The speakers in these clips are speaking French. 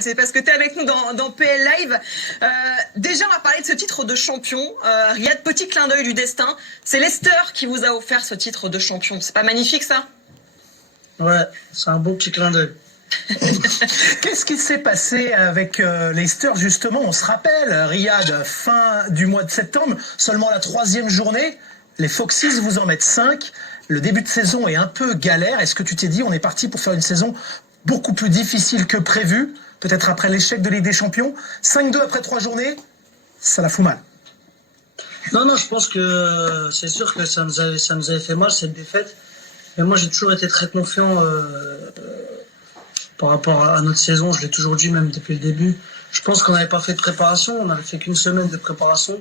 C'est parce que tu es avec nous dans PL Live. Déjà, on va parler de ce titre de champion. Riyad, petit clin d'œil du destin. C'est Leicester qui vous a offert ce titre de champion. C'est pas magnifique, ça? Ouais, c'est un beau petit clin d'œil. Qu'est-ce qui s'est passé avec Leicester, justement? On se rappelle, Riyad, fin du mois de septembre, seulement la 3e journée. Les Foxes vous en mettent 5. Le début de saison est un peu galère. Est-ce que tu t'es dit, on est parti pour faire une saison beaucoup plus difficile que prévu? Peut-être après l'échec de Ligue des Champions. 5-2 après 3 journées, ça la fout mal. Non, je pense que c'est sûr que ça nous avait fait mal, cette défaite. Mais moi, j'ai toujours été très confiant par rapport à notre saison. Je l'ai toujours dit, même depuis le début. Je pense qu'on n'avait pas fait de préparation. On n'avait fait qu'une semaine de préparation,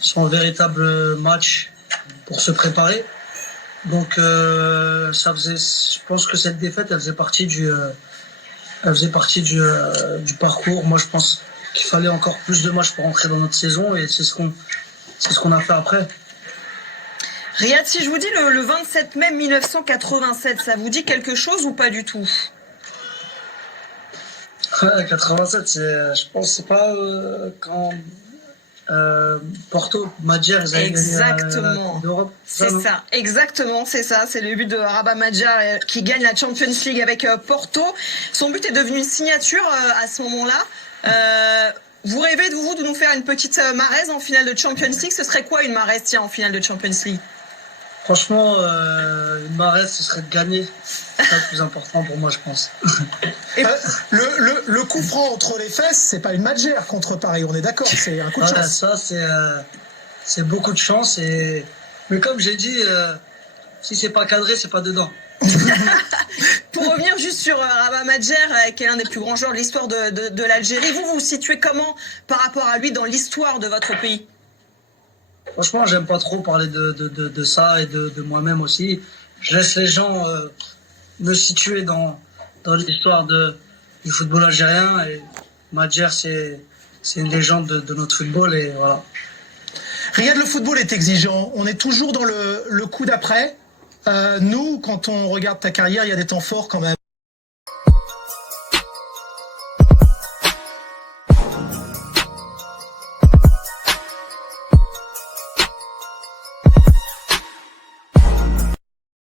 sans véritable match pour se préparer. Donc, je pense que cette défaite, elle faisait partie du parcours. Moi, je pense qu'il fallait encore plus de matchs pour rentrer dans notre saison, et c'est ce qu'on a fait après. Riyad, si je vous dis le 27 mai 1987, ça vous dit quelque chose ou pas du tout? Ouais, 87, je pense, c'est pas quand Porto, Madjer, ils avaient gagné la Coupe d'Europe. C'est ça, exactement, c'est ça. C'est le but de Rabat Madjer qui gagne la Champions League avec Porto. Son but est devenu une signature à ce moment-là. Vous rêvez de nous faire une petite Mahrez en finale de Champions League? Ce serait quoi une Mahrez, tiens, en finale de Champions League? Franchement, une Mahrez, ce serait de gagner. C'est ça le plus important pour moi, je pense. Le coup franc entre les fesses, c'est pas une Madjer contre Paris, on est d'accord, c'est un coup de chance. Ça, c'est beaucoup de chance. Mais comme j'ai dit, si c'est pas cadré, c'est pas dedans. Pour revenir juste sur Rabat Madjer, qui est l'un des plus grands joueurs de l'histoire de l'Algérie, vous vous situez comment par rapport à lui dans l'histoire de votre pays? Franchement, j'aime pas trop parler de ça et de moi-même aussi. Je laisse les gens me situer dans l'histoire du football algérien. Et Madjer, c'est une légende de notre football, et voilà. Riyad, le football est exigeant. On est toujours dans le coup d'après. Nous, quand on regarde ta carrière, il y a des temps forts quand même.